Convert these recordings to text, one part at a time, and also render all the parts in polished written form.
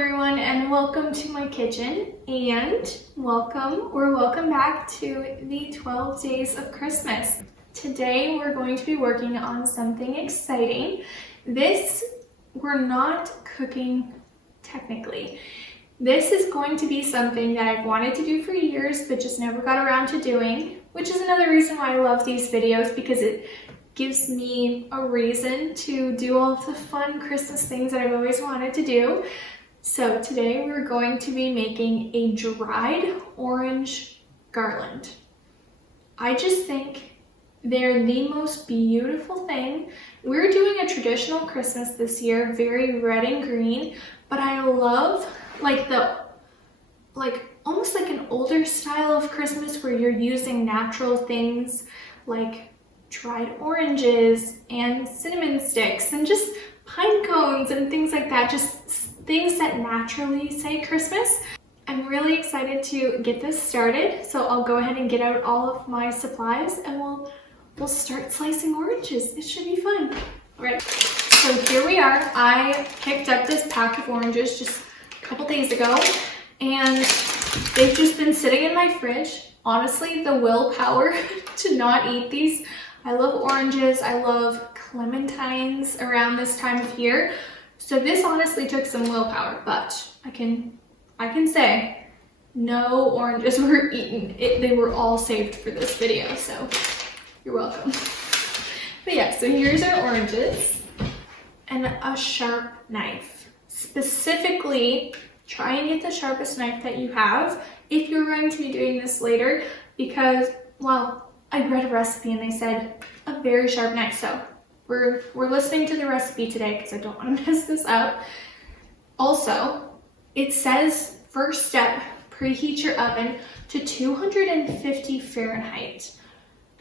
everyone, and welcome to my kitchen, and welcome back to the 12 days of Christmas. Today we're going to be working on something exciting. We're not cooking technically. This is going to be something that I've wanted to do for years but just never got around to doing, which is another reason why I love these videos, because it gives me a reason to do all of the fun Christmas things that I've always wanted to do. So today we're going to be making a dried orange garland. I just think they're the most beautiful thing. We're doing a traditional Christmas this year, very red and green, but I love almost like an older style of Christmas where you're using natural things like dried oranges and cinnamon sticks and just pine cones and things like that, just things that naturally say Christmas. I'm really excited to get this started, so I'll go ahead and get out all of my supplies and we'll start slicing oranges. It should be fun. All right, so here we are. I picked up this pack of oranges just a couple days ago and they've just been sitting in my fridge. Honestly, the willpower to not eat these. I love oranges, I love clementines around this time of year. So this honestly took some willpower, but I can say no oranges were eaten. They were all saved for this video, so you're welcome. But yeah, so here's our oranges and a sharp knife. Specifically, try and get the sharpest knife that you have if you're going to be doing this later, because, well, I read a recipe and they said a very sharp knife, so we're listening to the recipe today because I don't want to mess this up. Also, it says first step, preheat your oven to 250 Fahrenheit.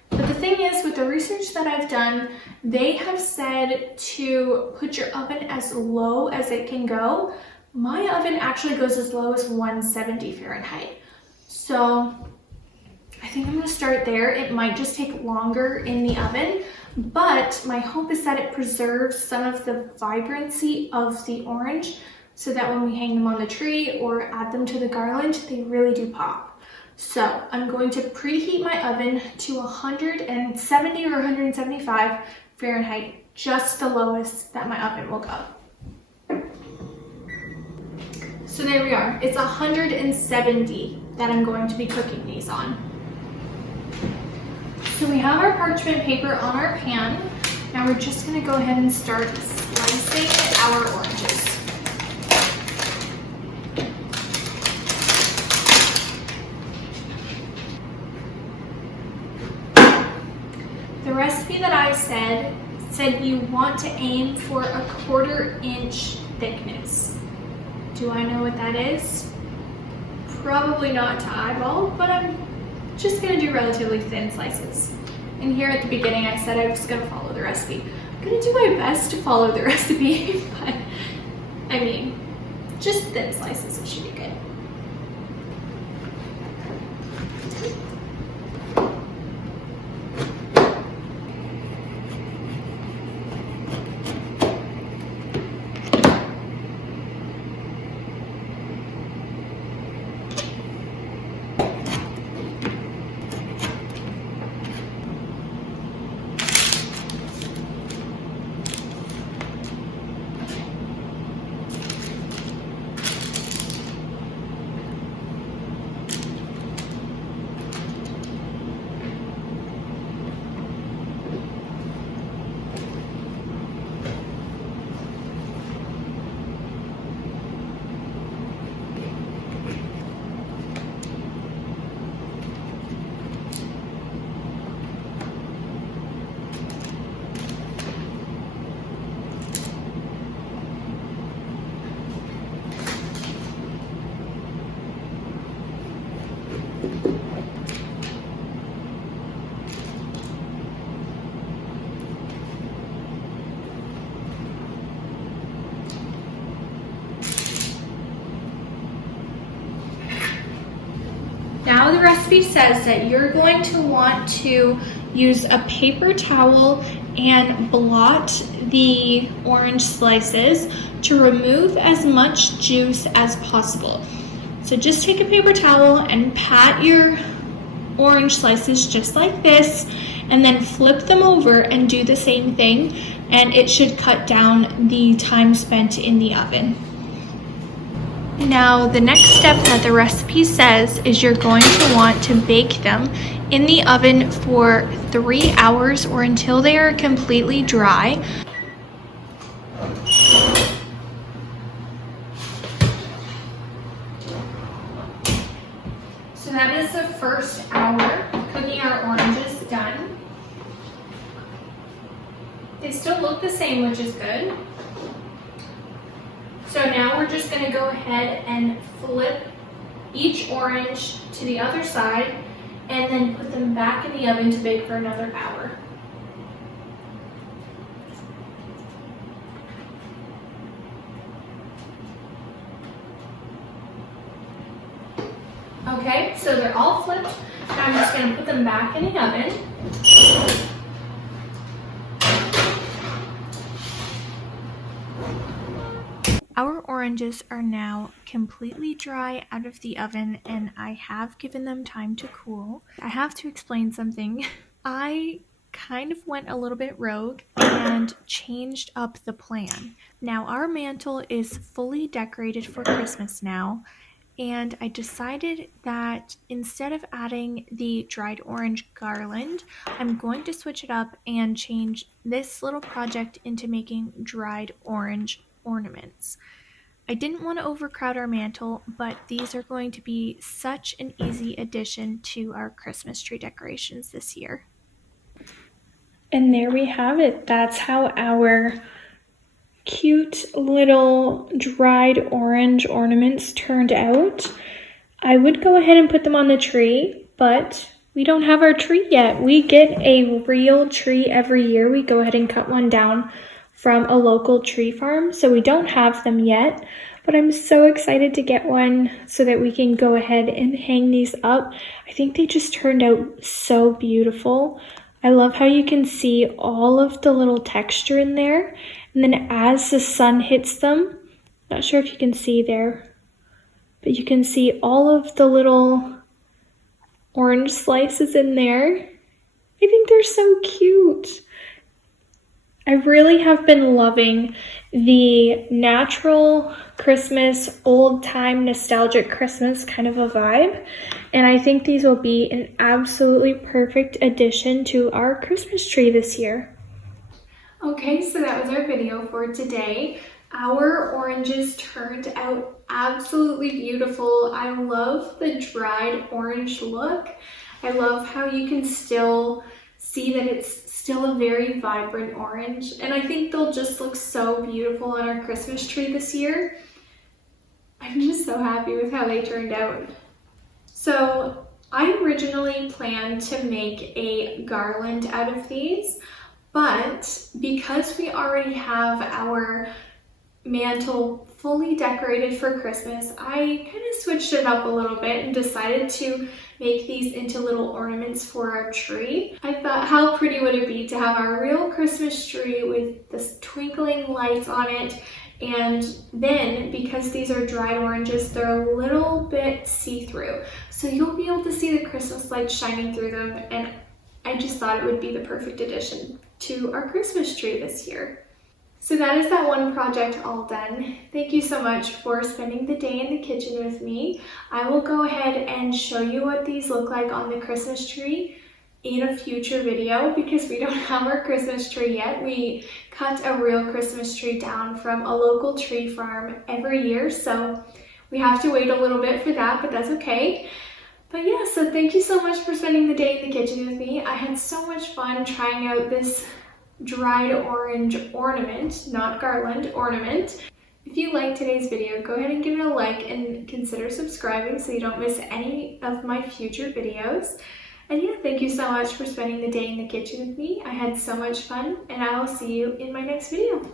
But the thing is, with the research that I've done, they have said to put your oven as low as it can go. My oven actually goes as low as 170 Fahrenheit. So I think I'm gonna start there. It might just take longer in the oven, but my hope is that it preserves some of the vibrancy of the orange so that when we hang them on the tree or add them to the garland, they really do pop. So I'm going to preheat my oven to 170 or 175 Fahrenheit, just the lowest that my oven will go. So there we are. It's 170 that I'm going to be cooking these on. So we have our parchment paper on our pan. Now we're just going to go ahead and start slicing our oranges. The recipe that I said you want to aim for a 1/4 inch thickness. Do I know what that is? Probably not to eyeball, but I'm just gonna do relatively thin slices. And here at the beginning I said I was gonna follow the recipe. I'm gonna do my best to follow the recipe, but I mean, just thin slices, it should be good. Now the recipe says that you're going to want to use a paper towel and blot the orange slices to remove as much juice as possible. So just take a paper towel and pat your orange slices just like this, and then flip them over and do the same thing, and it should cut down the time spent in the oven. Now the next step that the recipe says is you're going to want to bake them in the oven for 3 hours or until they are completely dry. So that is the first hour cooking our oranges done. They still look the same, which is good. So now we're just going to go ahead and flip each orange to the other side and then put them back in the oven to bake for another hour. Okay, so they're all flipped. Now I'm just going to put them back in the oven. Our oranges are now completely dry out of the oven, and I have given them time to cool. I have to explain something. I kind of went a little bit rogue and changed up the plan. Now our mantle is fully decorated for Christmas now, and I decided that instead of adding the dried orange garland, I'm going to switch it up and change this little project into making dried orange ornaments. I didn't want to overcrowd our mantle, but these are going to be such an easy addition to our Christmas tree decorations this year. And there we have it. That's how our cute little dried orange ornaments turned out. I would go ahead and put them on the tree, but we don't have our tree yet. We get a real tree every year. We go ahead and cut one down from a local tree farm, so we don't have them yet, but I'm so excited to get one so that we can go ahead and hang these up. I think they just turned out so beautiful. I love how you can see all of the little texture in there, and then as the sun hits them, not sure if you can see there, but you can see all of the little orange slices in there. I think they're so cute. I really have been loving the natural Christmas, old-time nostalgic Christmas kind of a vibe, and I think these will be an absolutely perfect addition to our Christmas tree this year. Okay, so that was our video for today. Our oranges turned out absolutely beautiful. I love the dried orange look. I love how you can still see that it's still a very vibrant orange, and I think they'll just look so beautiful on our Christmas tree this year. I'm just so happy with how they turned out. So I originally planned to make a garland out of these, but because we already have our mantle fully decorated for Christmas, I kind of switched it up a little bit and decided to make these into little ornaments for our tree. I thought, how pretty would it be to have our real Christmas tree with this twinkling lights on it, and then because these are dried oranges, they're a little bit see-through, so you'll be able to see the Christmas lights shining through them, and I just thought it would be the perfect addition to our Christmas tree this year. So that is that one project all done. Thank you so much for spending the day in the kitchen with me. I will go ahead and show you what these look like on the Christmas tree in a future video because we don't have our Christmas tree yet. We cut a real Christmas tree down from a local tree farm every year, so we have to wait a little bit for that, but that's okay. But yeah, so thank you so much for spending the day in the kitchen with me. I had so much fun trying out this dried orange ornament, not garland, ornament. If you liked today's video, go ahead and give it a like and consider subscribing so you don't miss any of my future videos. And yeah, thank you so much for spending the day in the kitchen with me. I had so much fun, and I will see you in my next video.